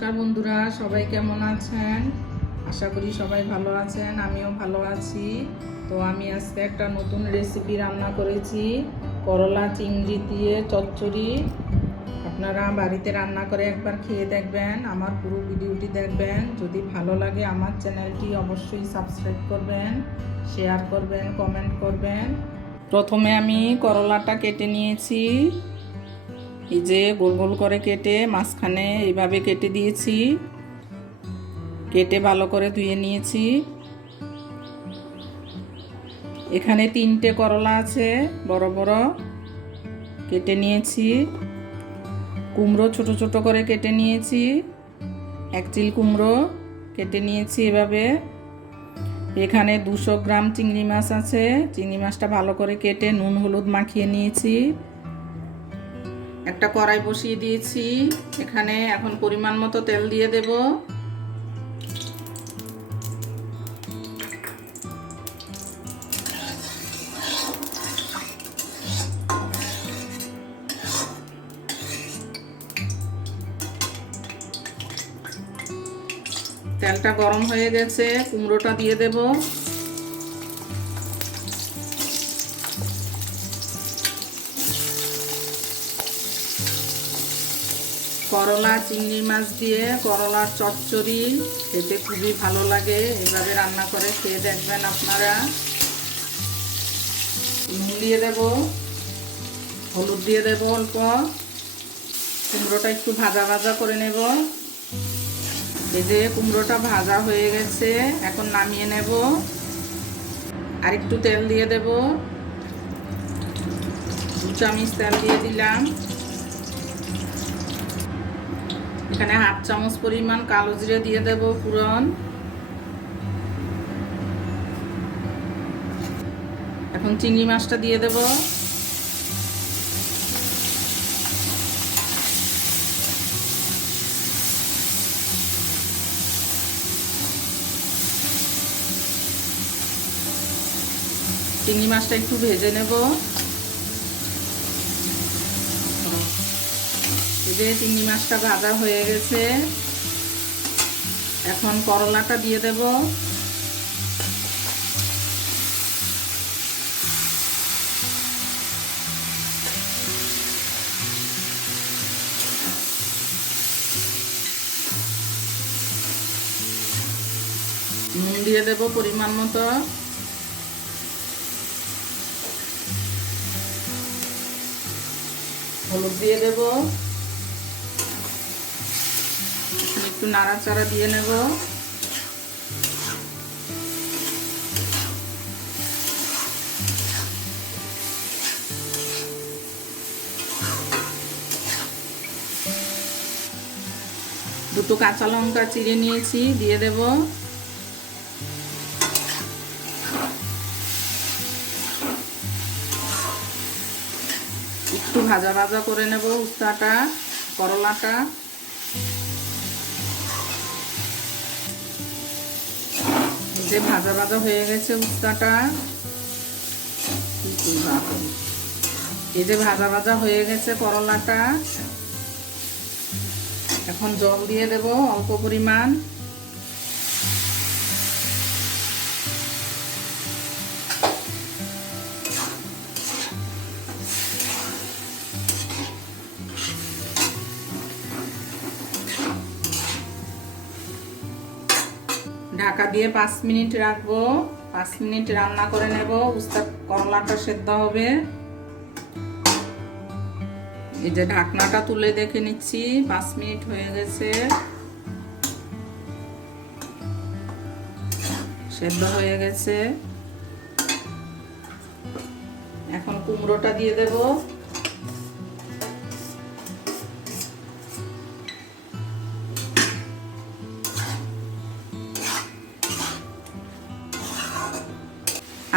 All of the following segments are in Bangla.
নমস্কার বন্ধুরা, সবাই কেমন আছেন? আশা করি সবাই ভালো আছেন, আমিও ভালো আছি। তো আমি আজকে একটা নতুন রেসিপি রান্না করেছি, করলা চিংড়ি দিয়ে চচ্চড়ি। আপনারা বাড়িতে রান্না করে একবার খেয়ে দেখবেন, আমার পুরো ভিডিওটি দেখবেন। যদি ভালো লাগে আমার চ্যানেলটি অবশ্যই সাবস্ক্রাইব করবেন শেয়ার করবেন কমেন্ট করবেন। প্রথমে আমি করলাটা কেটে নিয়েছি। এই যে গোল গোল করে কেটে মাঝখানে এইভাবে কেটে দিয়েছি। কেটে ভালো করে ধুয়ে নিয়েছি। এখানে তিনটে করলা আছে, বড় বড়। কেটে নিয়েছি। কুমড়ো ছোট ছোট করে কেটে নিয়েছি। এক চিল কুমড়ো কেটে নিয়েছি এভাবে। এখানে দুশো গ্রাম চিংড়ি মাছ আছে। চিংড়ি মাছটা ভালো করে কেটে নুন, হলুদ মাখিয়ে নিয়েছি। একটা কড়াই বসিয়ে দিয়েছি। এখানে এখন পরিমাণ মতো তেল দিয়ে দেব। তেলটা গরম হয়ে গেছে, কুমড়োটা দিয়ে দেব। করলা, চিংড়ি মাছ দিয়ে করলার চচ্চড়ি, খেতে খুবই ভালো লাগে। এভাবে রান্না করে খেয়ে দেখবেন আপনারা। নুন দিয়ে দেব, হলুদ দিয়ে দেব অল্প। কুমড়োটা একটু ভাজা ভাজা করে নেব। এই যে কুমড়োটা ভাজা হয়ে গেছে, এখন নামিয়ে নেব। আর একটু তেল দিয়ে দেব। দু চামচ তেল দিয়ে দিলাম। এখানে হাফ চামচ পরিমাণ কালো জিরে দিয়ে দেব পুরন। এখন চিংড়ি মাছটা দিয়ে দেব। চিংড়ি মাছটা একটু ভেজে নেব। যে চিংড়ি মাছটা ভাজা হয়ে গেছে। এখন করলাটা দিয়ে দেব। নুন দিয়ে দেব পরিমাণ মতো। হলুদ দিয়ে দেবো। একটু নাড়াচাড়া দিয়ে নেব। দুটো কাঁচা লঙ্কা চিড়ে নিয়েছি, দিয়ে দেব। একটু ভাজা ভাজা করে নেব উস্তাটা, করলাটা। যে ভাজা ভাজা হয়ে গেছে উস্তাটা। এই যে ভাজা ভাজা হয়ে গেছে করলাটা। এখন জল দিয়ে দেব অল্প পরিমাণ। ঢাকা দিয়ে পাঁচ মিনিট রাখব। পাঁচ মিনিট রান্না করে নেব। উস্তা করলাটা সেদ্ধ হবে। এই যে ঢাকনাটা তুলে দেখে নিচ্ছি, পাঁচ মিনিট হয়ে গেছে। সেদ্ধ হয়ে গেছে। এখন কুমড়োটা দিয়ে দেবো।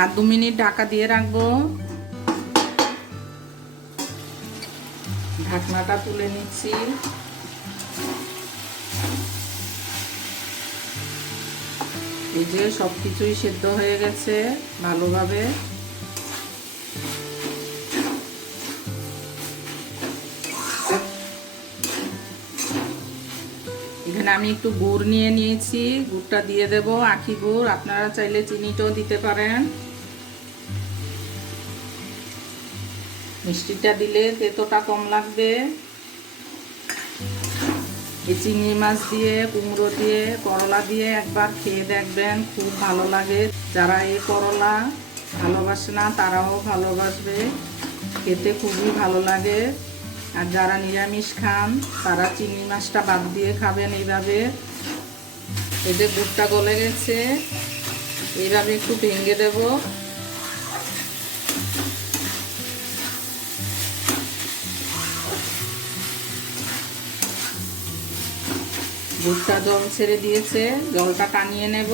আর দু মিনিট ঢাকা দিয়ে রাখব। ঢাকনাটা তুলে নিচ্ছি। এই যে সব কিছুই সেদ্ধ হয়ে গেছে ভালোভাবে। এখানে আমি একটু গুড় নিয়ে নিয়েছি, গুড়টা দিয়ে দেব, আখি গুড়। আপনারা চাইলে চিনিটাও দিতে পারেন। মিষ্টিটা দিলে তেতোটা কম লাগবে। এই চিংড়ি মাছ দিয়ে, কুমড়ো দিয়ে, করলা দিয়ে একবার খেয়ে দেখবেন, খুব ভালো লাগে। যারা এই করলা ভালোবাসে না, তারাও ভালোবাসবে। খেতে খুবই ভালো লাগে। আর যারা নিরামিষ খান, তারা চিংড়ি মাছটা বাদ দিয়ে খাবেন এইভাবে। এই যে গুড়টা গলে গেছে। এইভাবে একটু ভেঙে দেব। গুড়টা জল ছেড়ে দিয়েছে, জলটা টানিয়ে নেব।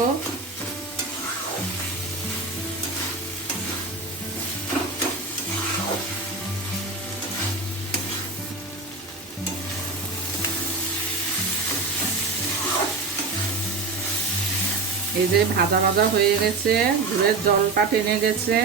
এই যে ভাজা ভাজা হয়ে গেছে, গুড়ের জলটা টেনে গেছে।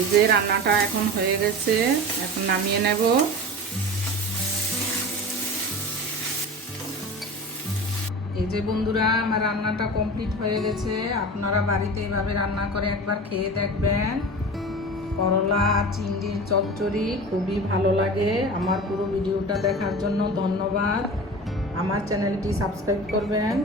এই যে রান্নাটা এখন হয়ে গেছে, এখন নামিয়ে নেব। এই যে বন্ধুরা, আমার রান্নাটা কমপ্লিট হয়ে গেছে। আপনারা বাড়িতে এভাবে রান্না করে একবার খেয়ে দেখবেন। করলা চিংড়ির চচ্চড়ি খুবই ভালো লাগে। আমার পুরো ভিডিওটা দেখার জন্য ধন্যবাদ। আমার চ্যানেলটি সাবস্ক্রাইব করবেন।